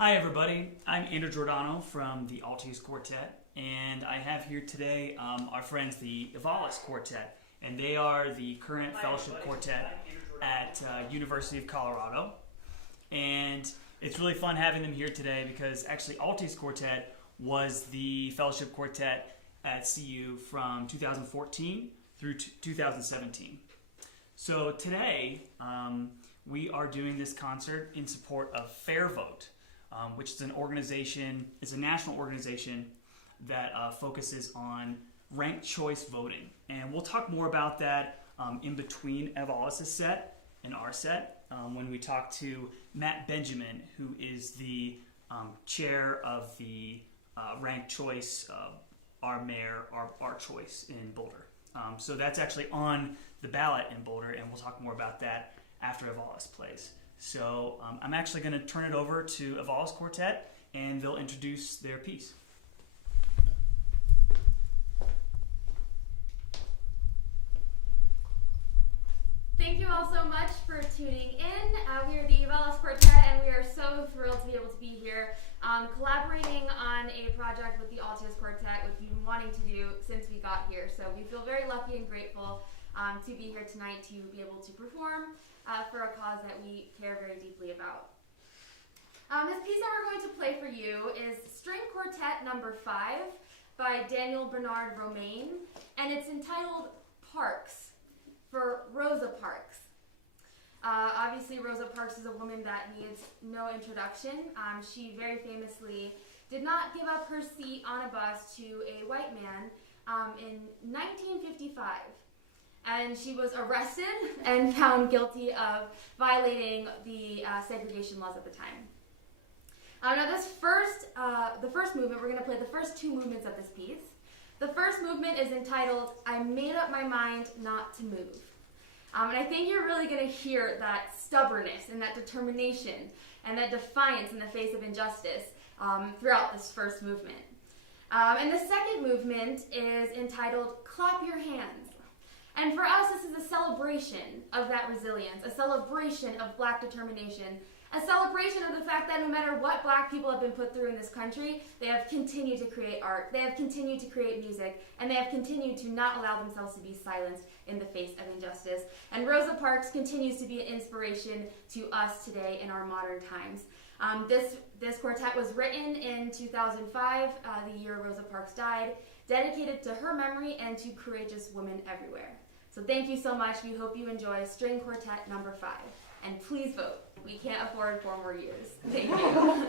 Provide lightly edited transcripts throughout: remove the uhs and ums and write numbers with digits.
Hi everybody, I'm Andrew Giordano from the Altius Quartet, and I have here today our friends the Ivalas Quartet, and they are the current fellowship quartet at University of Colorado. And it's really fun having them here today because actually Altius Quartet was the fellowship quartet at CU from 2014 through 2017. So today we are doing this concert in support of Fair Vote, which is an organization, it's a national organization that focuses on ranked choice voting. And we'll talk more about that in between Ivalas' set and our set when we talk to Matt Benjamin, who is the chair of the ranked choice, our mayor, our choice in Boulder. So that's actually on the ballot in Boulder, and we'll talk more about that after Ivalas plays. So I'm actually going to turn it over to Ivalas Quartet, and they'll introduce their piece. Thank you all so much for tuning in. We are the Ivalas Quartet, and we are so thrilled to be able to be here collaborating on a project with the Altius Quartet, which we've been wanting to do since we got here. So we feel very lucky and grateful to be here tonight to be able to perform for a cause that we care very deeply about. This piece that we're going to play for you is String Quartet Number 5 by Daniel Bernard Romaine, and it's entitled Parks, for Rosa Parks. Obviously, Rosa Parks is a woman that needs no introduction. She very famously did not give up her seat on a bus to a white man in 1955. And she was arrested and found guilty of violating the segregation laws at the time. Now the first movement, we're going to play the first two movements of this piece. The first movement is entitled, I Made Up My Mind Not to Move. And I think you're really going to hear that stubbornness and that determination and that defiance in the face of injustice throughout this first movement. And the second movement is entitled, Clap Your Hands. And for us, this is a celebration of that resilience, a celebration of Black determination, a celebration of the fact that no matter what Black people have been put through in this country, they have continued to create art, they have continued to create music, and they have continued to not allow themselves to be silenced in the face of injustice. And Rosa Parks continues to be an inspiration to us today in our modern times. This quartet was written in 2005, the year Rosa Parks died, dedicated to her memory and to courageous women everywhere. So thank you so much. We hope you enjoy String Quartet Number 5. And please vote. We can't afford 4 more years. Thank you.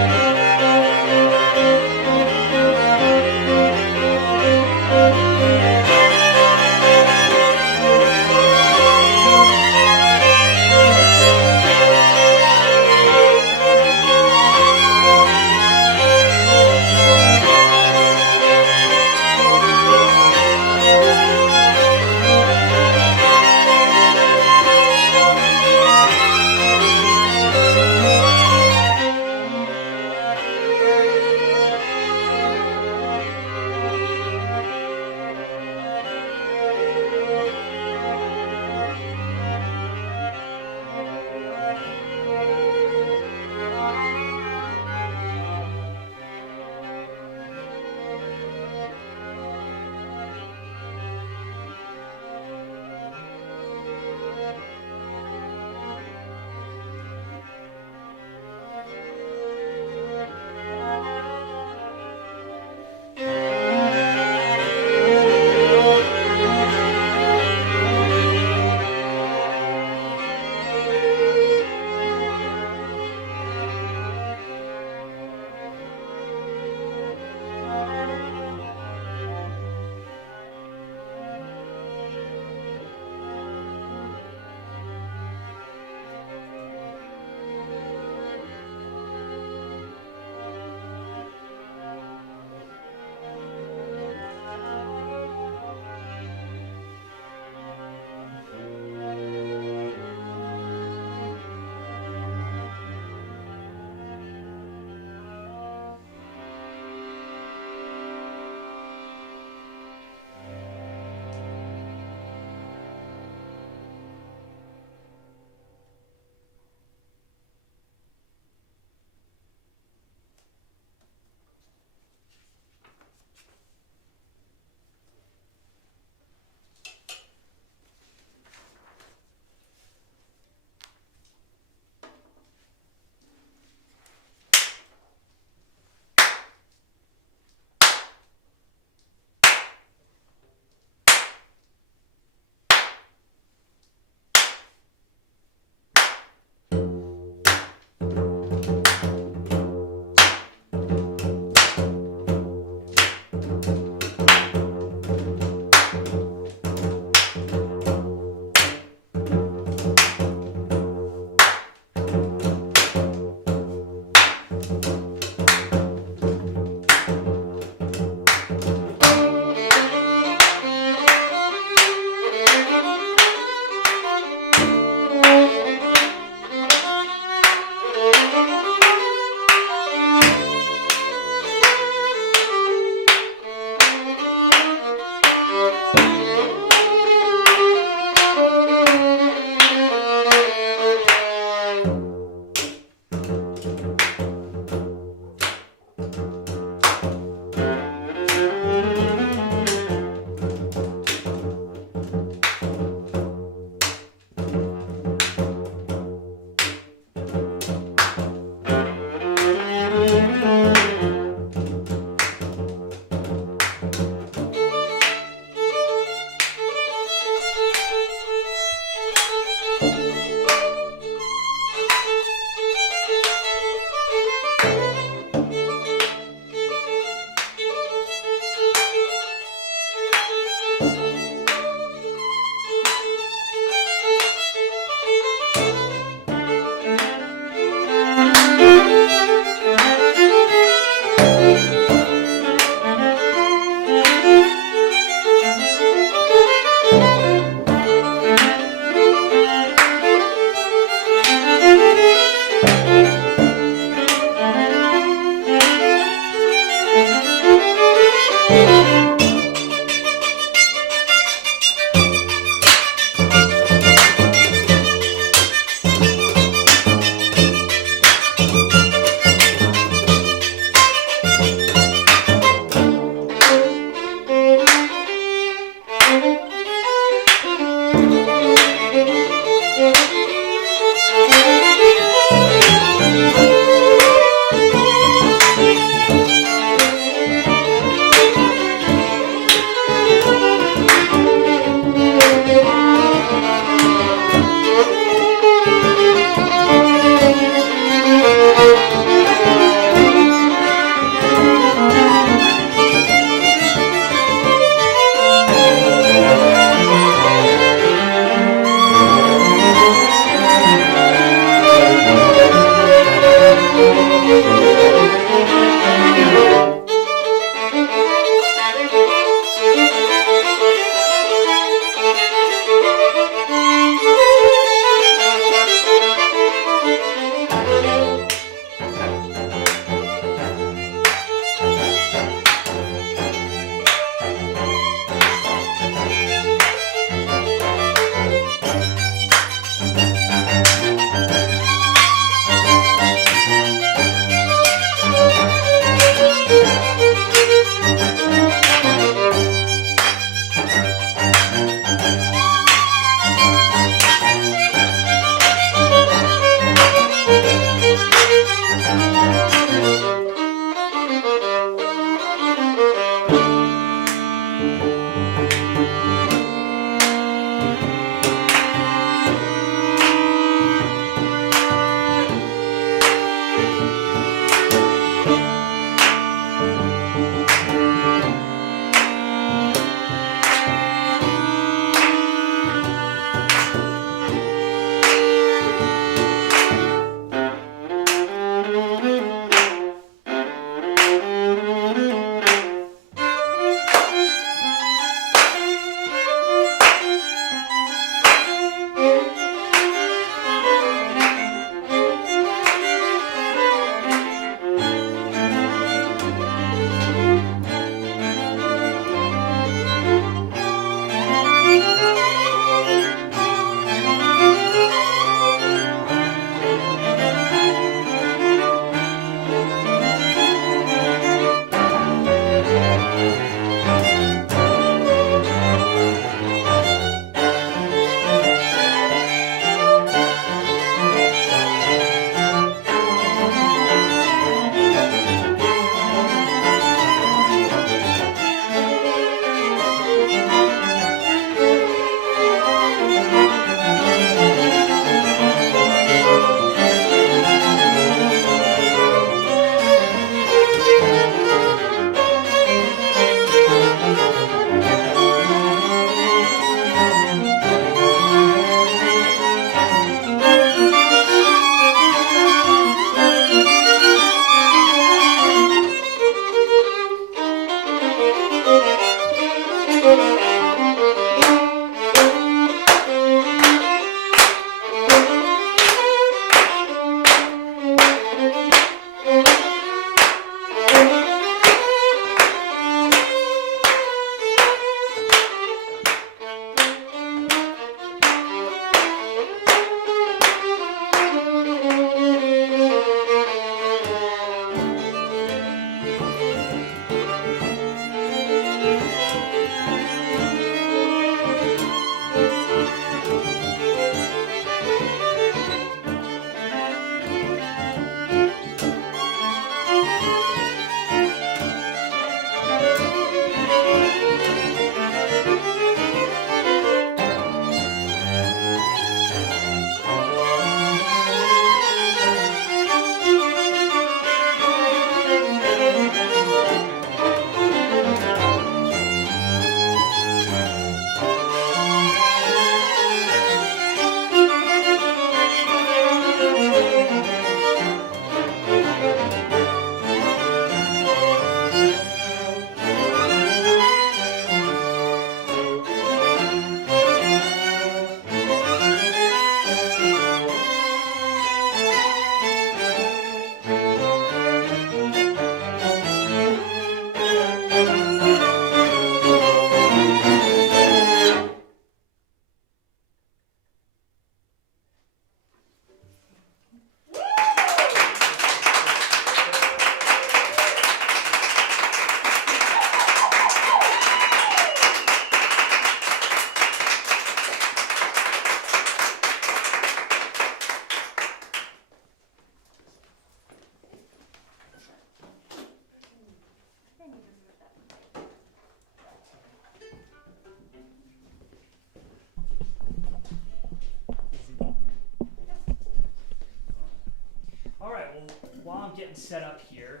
getting set up here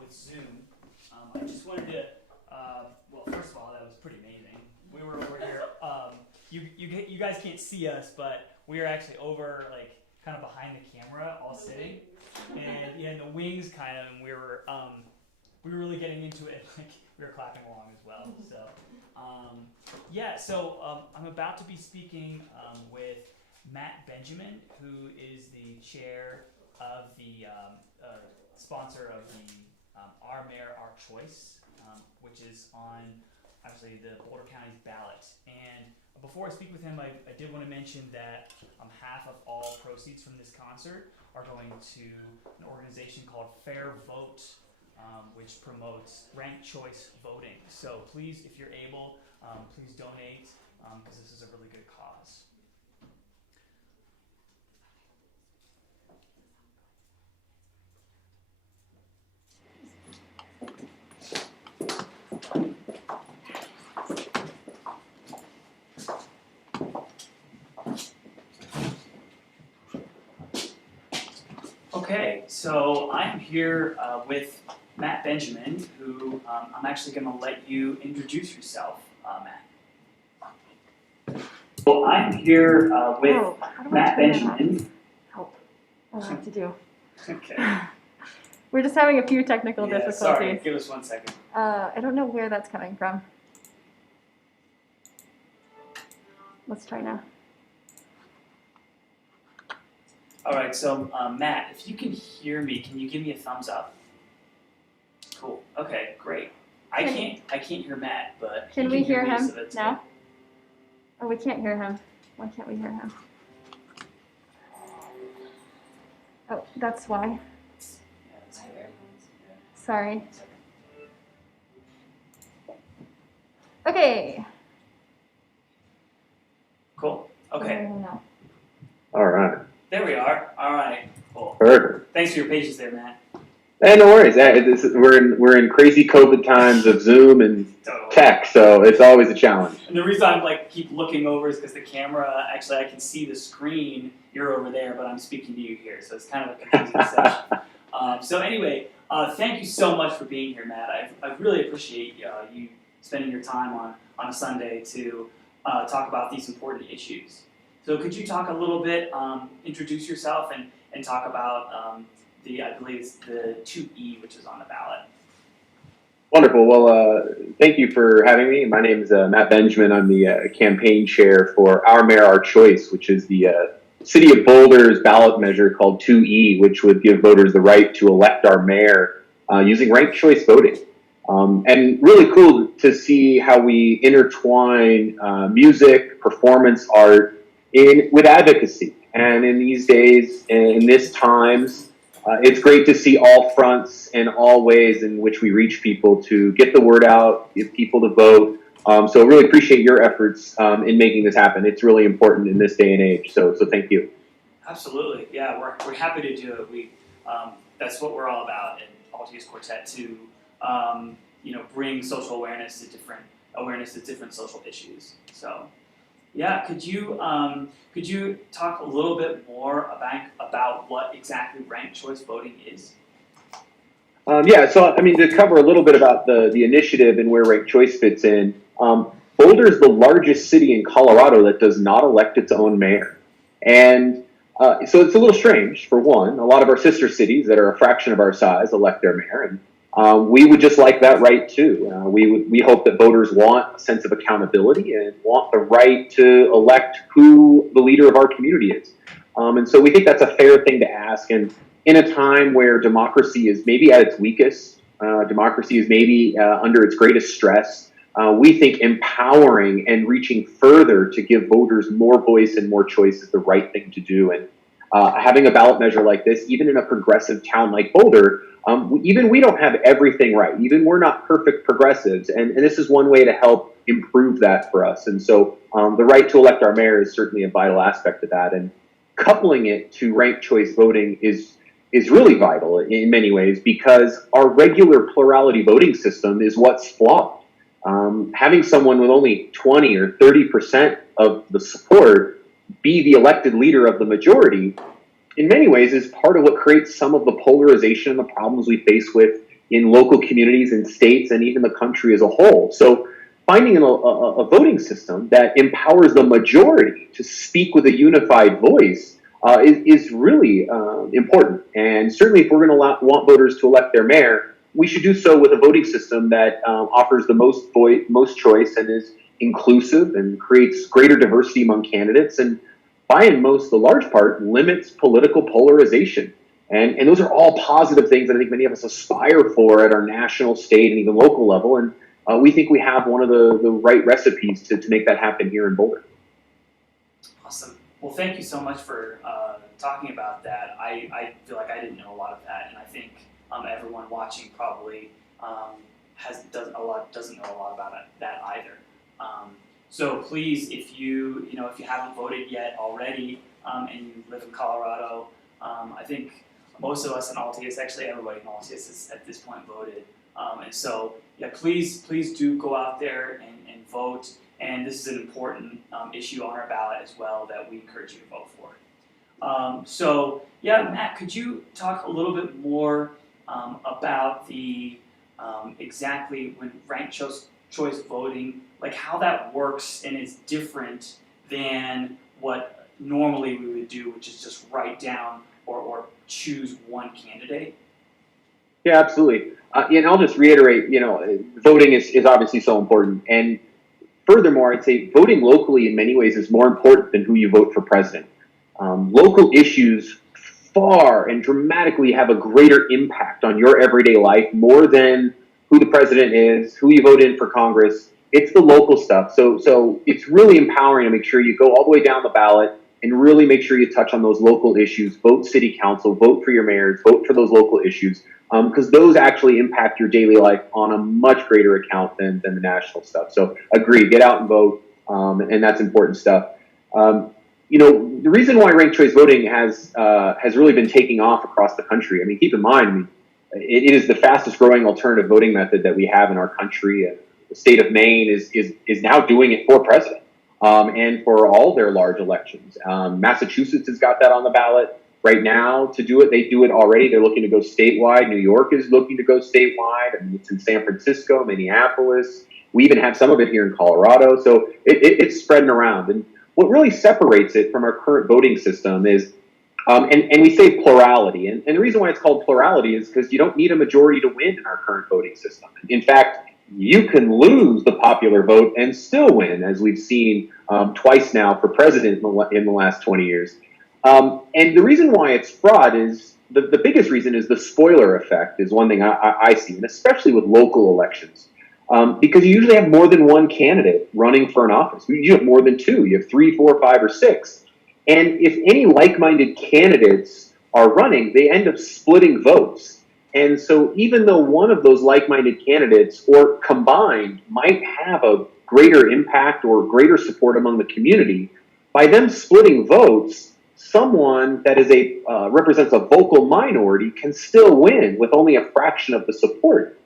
with Zoom. I just wanted to, well, first of all, that was pretty amazing. We were over here. You guys can't see us, but we are actually over, like, kind of behind the camera, all sitting, and yeah, and the wings kind of, and we were really getting into it. Like, we were clapping along as well. So, yeah. So I'm about to be speaking with Matt Benjamin, who is the chair of the sponsor of the Our Mayor, Our Choice, which is on actually the Boulder County's ballot. And before I speak with him, I did want to mention that half of all proceeds from this concert are going to an organization called Fair Vote, which promotes ranked choice voting. So please, if you're able, please donate, because this is a really good cause. Okay, so I'm here with Matt Benjamin, who I'm actually going to let you introduce yourself, Matt. So I'm here with Matt Benjamin. Help. I don't know what to do. Okay. We're just having a few technical difficulties. Sorry, give us 1 second. I don't know where that's coming from. Let's try now. All right, so Matt, if you can hear me, can you give me a thumbs up? Cool. Okay, great. I can't hear Matt, but Can we hear him so now? good. Oh, we can't hear him. Why can't we hear him? Oh, that's why. Yeah, that's good. Yeah. Sorry. Okay. Cool. Okay. No. All right. There we are. All right. Cool. Perfect. Thanks for your patience there, Matt. Hey, no worries. We're in crazy COVID times of Zoom and Totally. tech, so it's always a challenge. And the reason I'm keep looking over is because the camera, actually I can see the screen, you're over there, but I'm speaking to you here, so it's kind of a confusing session. So anyway, thank you so much for being here, Matt. I really appreciate you spending your time on a Sunday to talk about these important issues. So could you talk a little bit, introduce yourself and talk about I believe it's the 2E, which is on the ballot. Wonderful. Well, thank you for having me. My name is Matt Benjamin. I'm the campaign chair for Our Mayor, Our Choice, which is the City of Boulder's ballot measure called 2E, which would give voters the right to elect our mayor using ranked choice voting. And really cool to see how we intertwine music, performance art with advocacy. And in these days, in this times, it's great to see all fronts and all ways in which we reach people to get the word out, get people to vote. So really appreciate your efforts in making this happen. It's really important in this day and age. So thank you. Absolutely, yeah, we're happy to do it. We that's what we're all about in Altius Quartet, to bring social awareness to different social issues. So yeah, could you talk a little bit more about what exactly ranked choice voting is? So I mean, to cover a little bit about the initiative and where ranked choice fits in, Boulder is the largest city in Colorado that does not elect its own mayor. And so it's a little strange, for one. A lot of our sister cities that are a fraction of our size elect their mayor, and we would just like that right too. We hope that voters want a sense of accountability and want the right to elect who the leader of our community is. And so we think that's a fair thing to ask. And in a time where democracy is maybe at its weakest, democracy is maybe under its greatest stress, we think empowering and reaching further to give voters more voice and more choice is the right thing to do. And having a ballot measure like this, even in a progressive town like Boulder, even we don't have everything right. Even we're not perfect progressives. And this is one way to help improve that for us. And so the right to elect our mayor is certainly a vital aspect of that. And coupling it to ranked choice voting is really vital in many ways, because our regular plurality voting system is what's flawed. Having someone with only 20 or 30% of the support be the elected leader of the majority in many ways, is part of what creates some of the polarization and the problems we face with in local communities and states and even the country as a whole. So finding a voting system that empowers the majority to speak with a unified voice is really important. And certainly if we're going to want voters to elect their mayor, we should do so with a voting system that offers the most choice and is inclusive and creates greater diversity among candidates, and by and most, the large part, limits political polarization. And those are all positive things that I think many of us aspire for at our national, state, and even local level. And we think we have one of the right recipes to make that happen here in Boulder. Awesome. Well, thank you so much for talking about that. I feel like I didn't know a lot of that, and I think everyone watching probably doesn't know a lot about that either. So please, if you haven't voted yet already, and you live in Colorado, I think most of us in Altius, actually everybody in Altius, has at this point voted. And so, yeah, please do go out there and vote. And this is an important issue on our ballot as well that we encourage you to vote for. So, yeah, Matt, could you talk a little bit more about the exactly when ranked choice voting, like how that works and is different than what normally we would do, which is just write down or choose one candidate? Yeah, absolutely. And I'll just reiterate, voting is obviously so important. And furthermore, I'd say voting locally in many ways is more important than who you vote for president. Local issues far and dramatically have a greater impact on your everyday life, more than who the president is, who you vote in for Congress. It's the local stuff. So it's really empowering to make sure you go all the way down the ballot and really make sure you touch on those local issues. Vote city council, vote for your mayors, vote for those local issues, because those actually impact your daily life on a much greater account than the national stuff. So agree, get out and vote, and that's important stuff. The reason why ranked choice voting has really been taking off across the country. I mean, keep in mind, it is the fastest growing alternative voting method that we have in our country. The state of Maine is now doing it for president, and for all their large elections. Massachusetts has got that on the ballot right now to do it. They do it already. They're looking to go statewide. New York is looking to go statewide. I mean, it's in San Francisco, Minneapolis. We even have some of it here in Colorado. So it's spreading around. And what really separates it from our current voting system is, and we say plurality. And the reason why it's called plurality is because you don't need a majority to win in our current voting system. In fact, you can lose the popular vote and still win, as we've seen twice now for president in the last 20 years. And the reason why it's fraud is, the biggest reason is the spoiler effect is one thing I see, and especially with local elections. Because you usually have more than one candidate running for an office. You have more than two. You have 3, 4, 5, or 6. And if any like-minded candidates are running, they end up splitting votes. And so even though one of those like-minded candidates or combined might have a greater impact or greater support among the community, by them splitting votes, someone that is represents a vocal minority can still win with only a fraction of the support.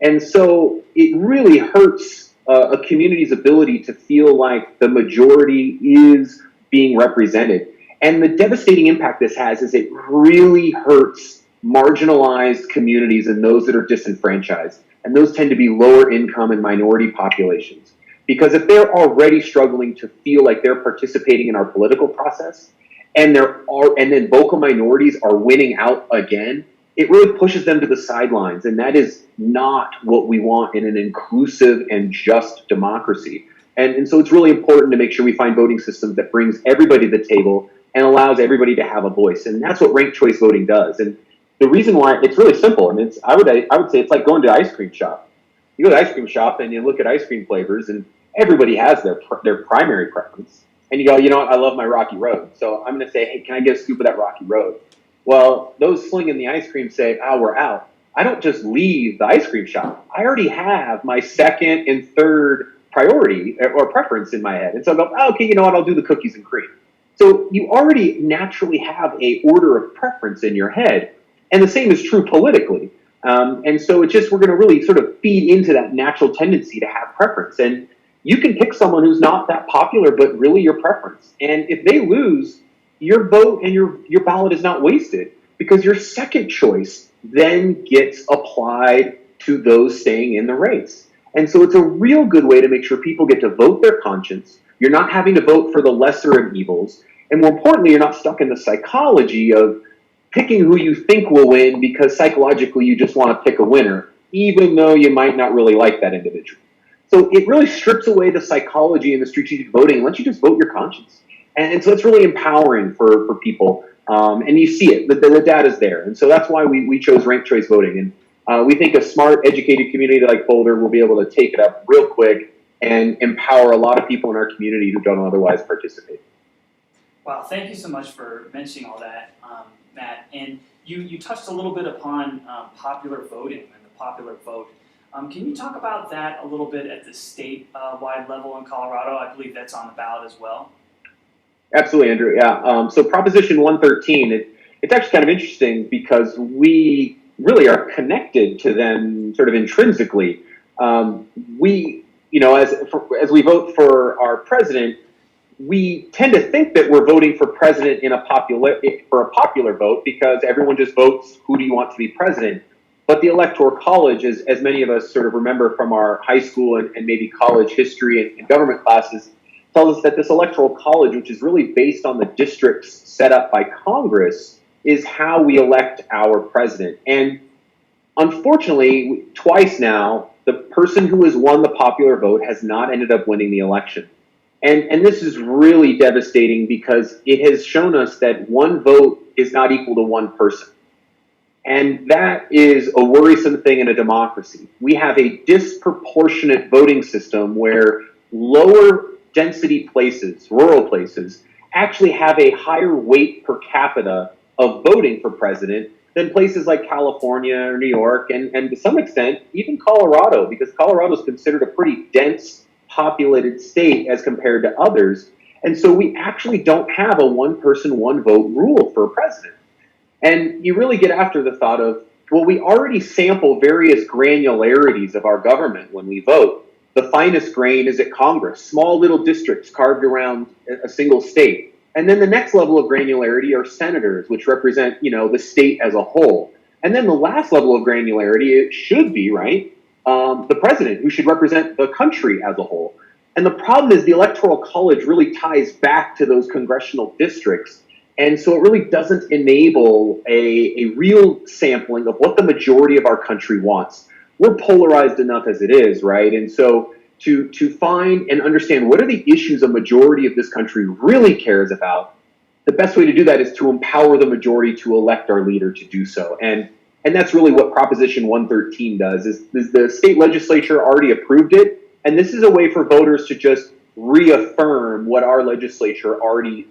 And so it really hurts a community's ability to feel like the majority is being represented. And the devastating impact this has is it really hurts marginalized communities and those that are disenfranchised. And those tend to be lower income and minority populations. Because if they're already struggling to feel like they're participating in our political process, and then vocal minorities are winning out again, it really pushes them to the sidelines. And that is not what we want in an inclusive and just democracy. And so it's really important to make sure we find voting systems that brings everybody to the table and allows everybody to have a voice. And that's what ranked choice voting does. And the reason why, it's really simple. I mean, I would say it's like going to the ice cream shop. You go to the ice cream shop and you look at ice cream flavors, and everybody has their primary preference. And you go, you know what, I love my Rocky Road. So I'm going to say, hey, can I get a scoop of that Rocky Road? Well, those slinging the ice cream say, oh, we're out. I don't just leave the ice cream shop. I already have my second and third priority or preference in my head. And so I go, oh, okay, you know what, I'll do the cookies and cream. So you already naturally have a order of preference in your head. And the same is true politically. And so it's just, we're going to really sort of feed into that natural tendency to have preference. And you can pick someone who's not that popular, but really your preference. And if they lose, your vote and your ballot is not wasted because your second choice then gets applied to those staying in the race. And so it's a real good way to make sure people get to vote their conscience. You're not having to vote for the lesser of evils. And more importantly, you're not stuck in the psychology of picking who you think will win because psychologically you just want to pick a winner, even though you might not really like that individual. So it really strips away the psychology and the strategic voting and lets you just vote your conscience. And so it's really empowering for people. And you see it, the data's there. And so that's why we chose ranked choice voting. And we think a smart, educated community like Boulder will be able to take it up real quick and empower a lot of people in our community who don't otherwise participate. Wow, thank you so much for mentioning all that, Matt. And you touched a little bit upon popular voting and the popular vote. Can you talk about that a little bit at the state-wide level in Colorado? I believe that's on the ballot as well. Absolutely, Andrew. Yeah. So Proposition 113, it's actually kind of interesting because we really are connected to them sort of intrinsically. We, as we vote for our president, we tend to think that we're voting for president for a popular vote because everyone just votes who do you want to be president. But the Electoral College, as many of us sort of remember from our high school and maybe college history and government classes, tells us that this Electoral College, which is really based on the districts set up by Congress, is how we elect our president. And unfortunately, twice now, the person who has won the popular vote has not ended up winning the election. And this is really devastating because it has shown us that one vote is not equal to one person. And that is a worrisome thing in a democracy. We have a disproportionate voting system where lower density places, rural places, actually have a higher weight per capita of voting for president than places like California or New York and to some extent even Colorado, because Colorado is considered a pretty dense populated state as compared to others. And so we actually don't have a one person, one vote rule for a president. And you really get after the thought of, well, we already sample various granularities of our government when we vote. The finest grain is at Congress, small little districts carved around a single state. And then the next level of granularity are senators, which represent, the state as a whole. And then the last level of granularity, it should be, right, the president, who should represent the country as a whole. And the problem is the Electoral College really ties back to those congressional districts. And so it really doesn't enable a real sampling of what the majority of our country wants. We're polarized enough as it is, right? And so to find and understand what are the issues a majority of this country really cares about, the best way to do that is to empower the majority to elect our leader to do so. And that's really what Proposition 113 does, is the state legislature already approved it, and this is a way for voters to just reaffirm what our legislature already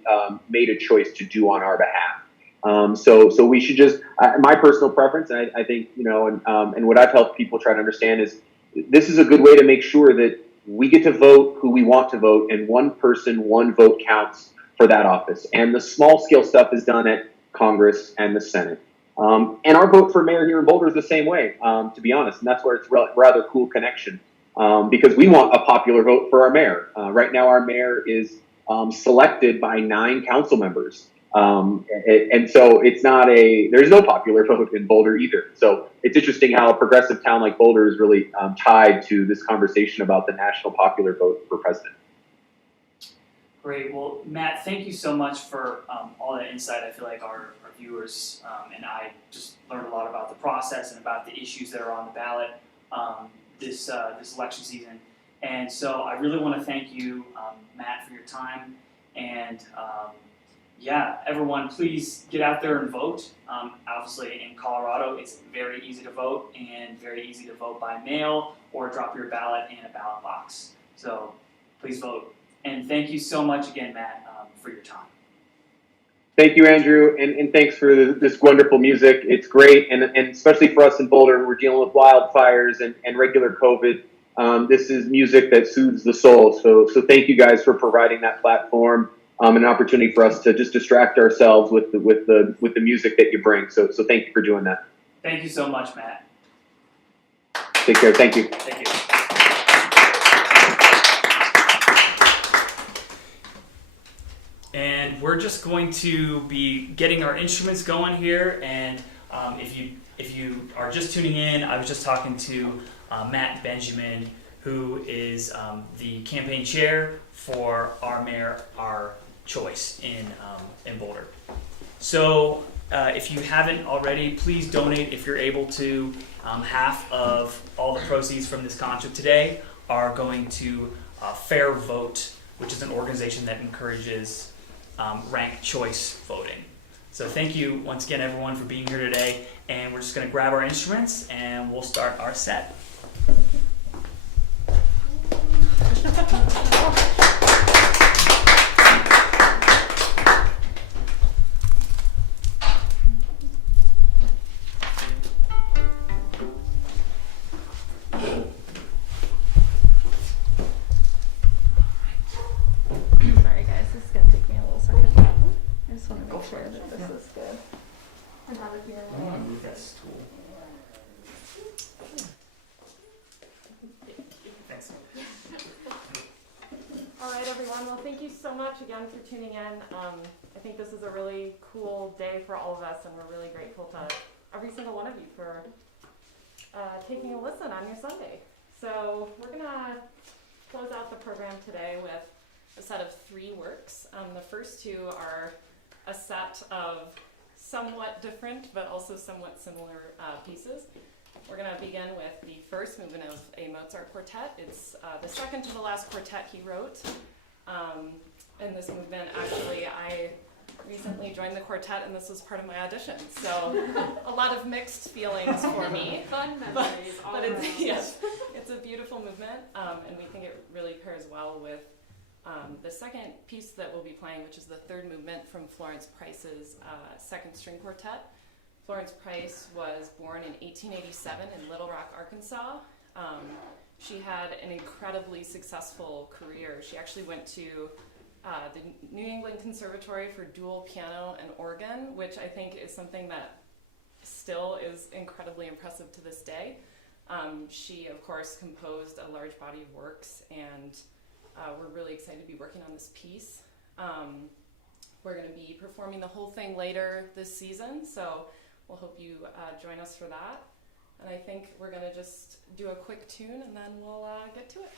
made a choice to do on our behalf. So we should just, my personal preference, and I think, and what I've helped people try to understand is this is a good way to make sure that we get to vote who we want to vote, and one person, one vote counts for that office. And the small scale stuff is done at Congress and the Senate. And our vote for mayor here in Boulder is the same way, to be honest. And that's where it's rather cool connection, because we want a popular vote for our mayor. Right now, our mayor is selected by 9 council members. And so there's no popular vote in Boulder either. So it's interesting how a progressive town like Boulder is really tied to this conversation about the national popular vote for president. Great. Well, Matt, thank you so much for all that insight. I feel like our viewers and I just learned a lot about the process and about the issues that are on the ballot this election season. And so I really want to thank you, Matt, for your time. And everyone, please get out there and vote. Obviously, in Colorado, it's very easy to vote and very easy to vote by mail or drop your ballot in a ballot box. So please vote. And thank you so much again, Matt, for your time. Thank you, Andrew, and thanks for this wonderful music. It's great, and especially for us in Boulder, we're dealing with wildfires and regular COVID. This is music that soothes the soul. So thank you guys for providing that platform and an opportunity for us to just distract ourselves with the music that you bring. So thank you for doing that. Thank you so much, Matt. Take care. Thank you. Thank you. And we're just going to be getting our instruments going here. And if you are just tuning in, I was just talking to Matt Benjamin, who is the campaign chair for our mayor, our choice in Boulder. So if you haven't already, please donate if you're able to. Half of all the proceeds from this concert today are going to Fair Vote, which is an organization that encourages ranked choice voting. So thank you once again, everyone, for being here today. And we're just going to grab our instruments and we'll start our set. Sorry guys, this is gonna take me a little second. I just wanna make sure that this is good. And have it here. I want to move that stool. Thanks. All right, everyone. Well, thank you so much again for tuning in. I think this is a really cool day for all of us, and we're really grateful to every single one of you for taking a listen on your Sunday. So we're going to close out the program today with a set of 3 works. The first 2 are a set of somewhat different but also somewhat similar pieces. We're going to begin with the first movement of a Mozart quartet. It's the second to the last quartet he wrote. In this movement, actually, I recently joined the quartet, and this was part of my audition. So a lot of mixed feelings for me. Fun memories. But it's, yes, it's a beautiful movement, and we think it really pairs well with the second piece that we'll be playing, which is the third movement from Florence Price's second string quartet. Florence Price was born in 1887 in Little Rock, Arkansas. She had an incredibly successful career. She actually went to the New England Conservatory for dual piano and organ, which I think is something that still is incredibly impressive to this day. She, of course, composed a large body of works, and we're really excited to be working on this piece. We're going to be performing the whole thing later this season, so we'll hope you join us for that. And I think we're going to just do a quick tune, and then we'll get to it.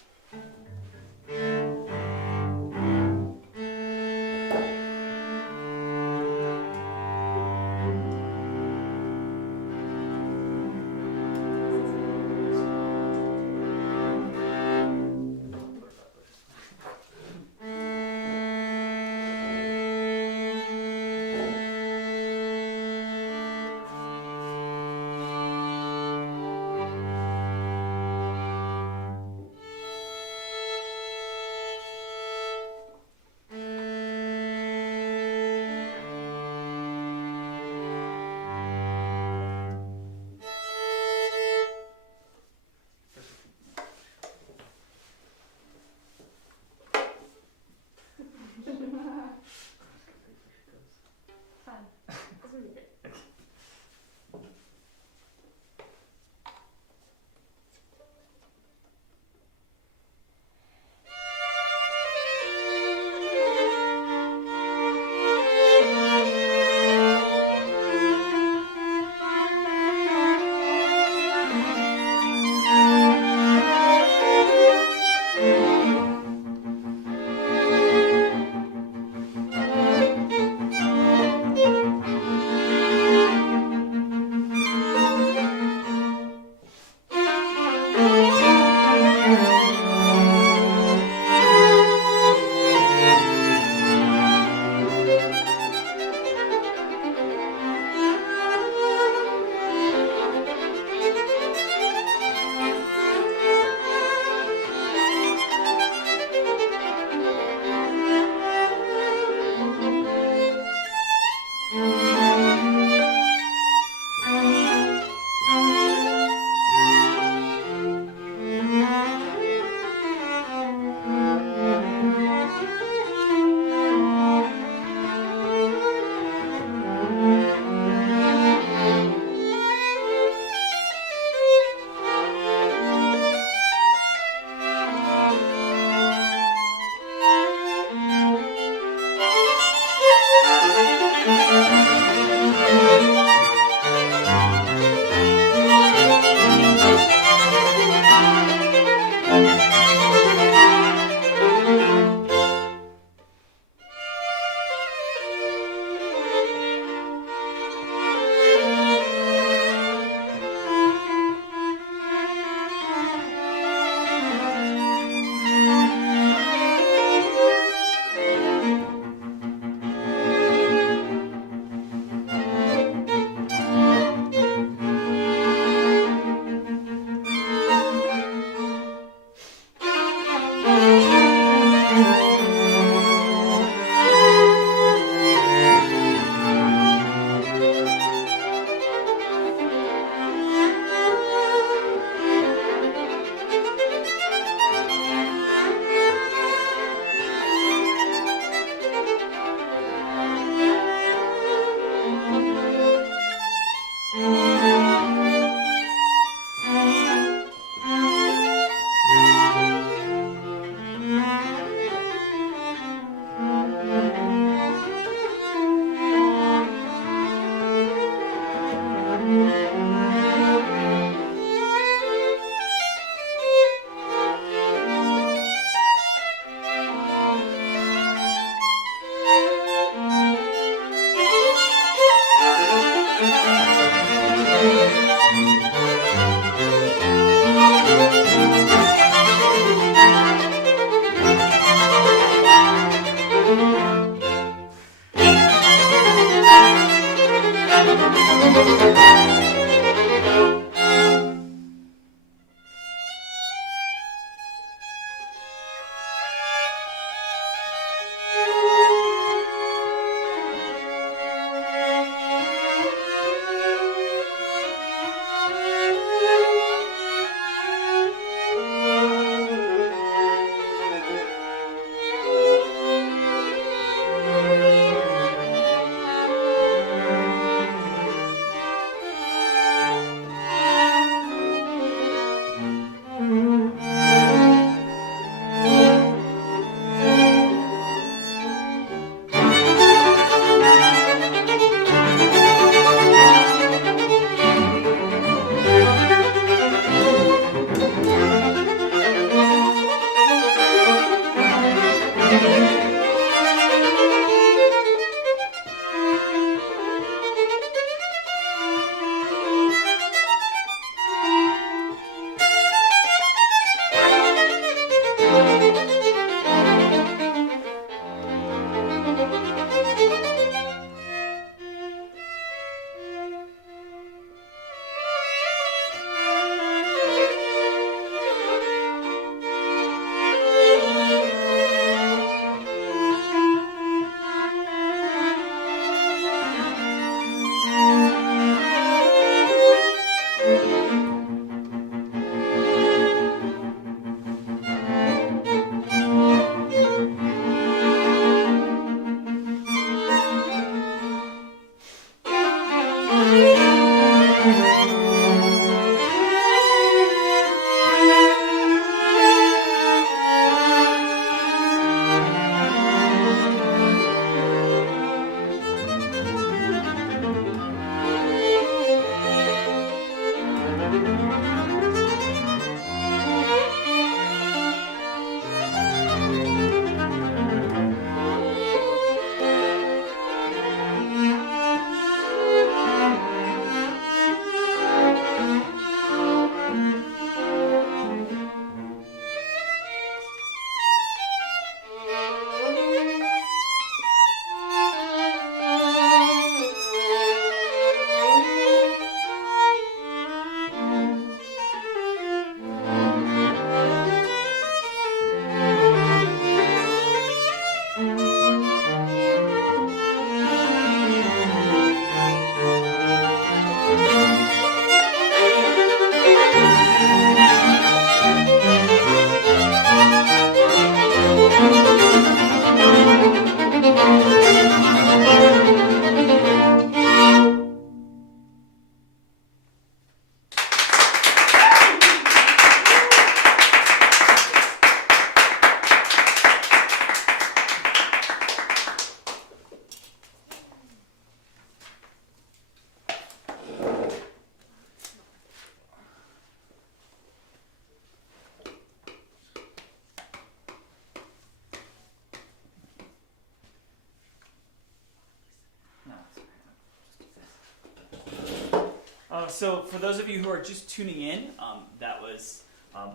So for those of you who are just tuning in, that was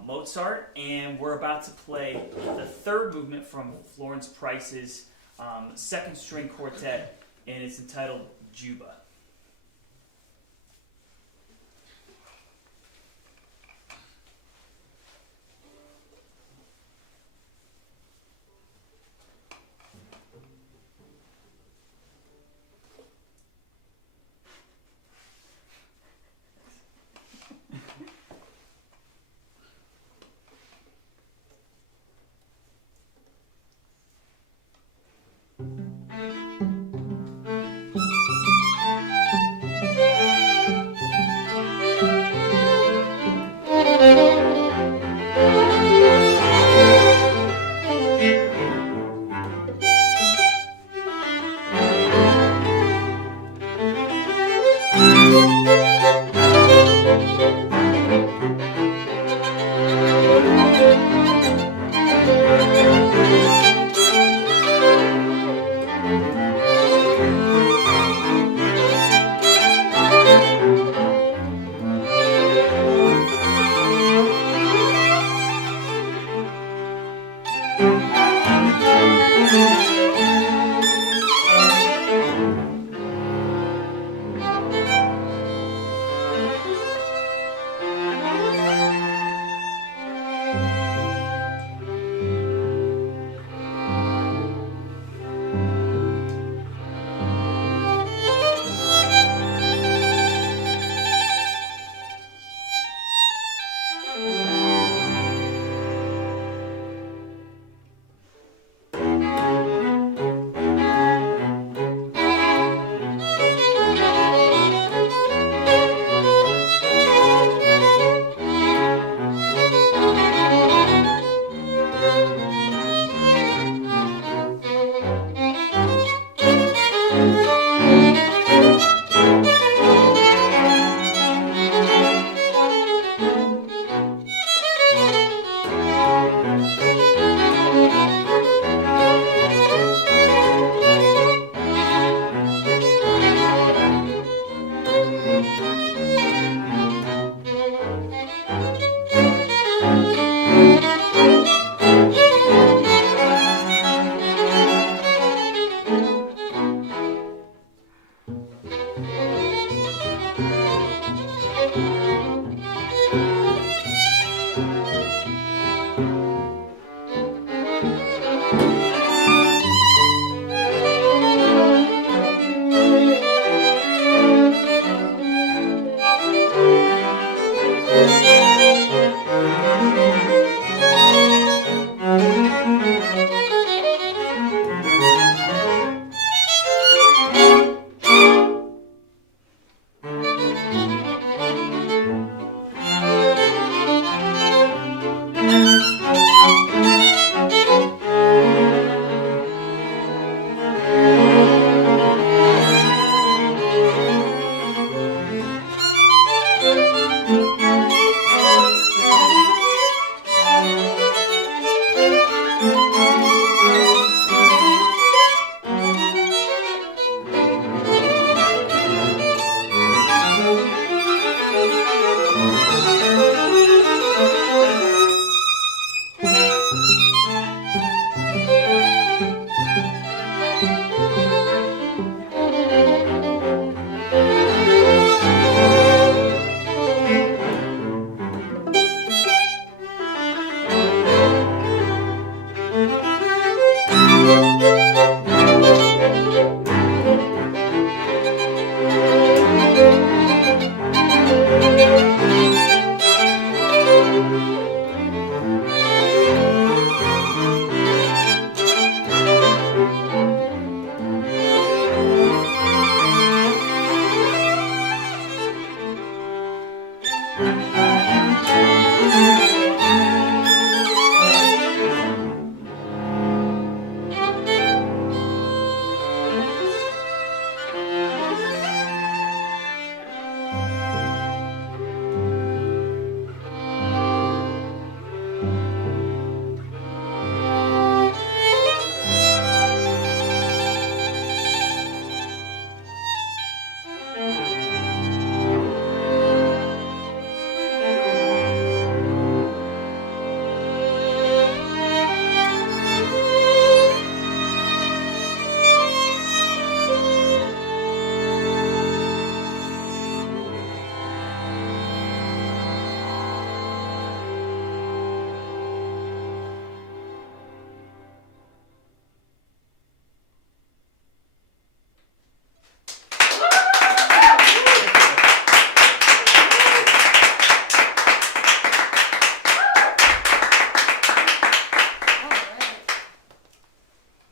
Mozart, and we're about to play the third movement from Florence Price's second string quartet, and it's entitled Juba.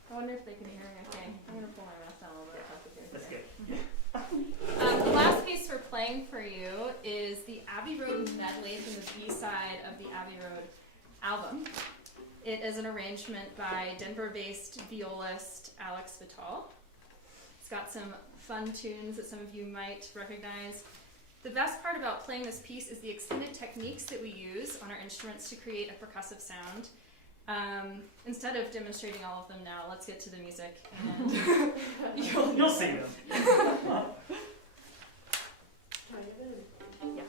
I wonder if they can hear me okay. I'm gonna pull my mask down a little bit if that's okay. That's good. The last piece we're playing for you is the Abbey Road medley from the B-side of the Abbey Road album. It is an arrangement by Denver-based violist Alex Vital. It's got some fun tunes that some of you might recognize. The best part about playing this piece is the extended techniques that we use on our instruments to create a percussive sound. Instead of demonstrating all of them now, let's get to the music and You'll see them. Yeah.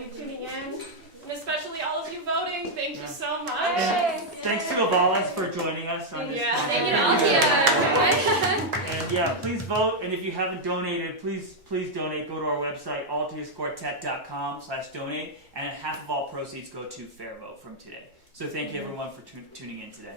be tuning in. And especially all of you voting, thank you so much. And thanks to Ivalas for joining us on this. Thank you to Altius. And yeah, please vote. And if you haven't donated, please donate. Go to our website, altiusquartet.com/donate, and half of all proceeds go to Fair Vote from today. So thank you everyone for tuning in today.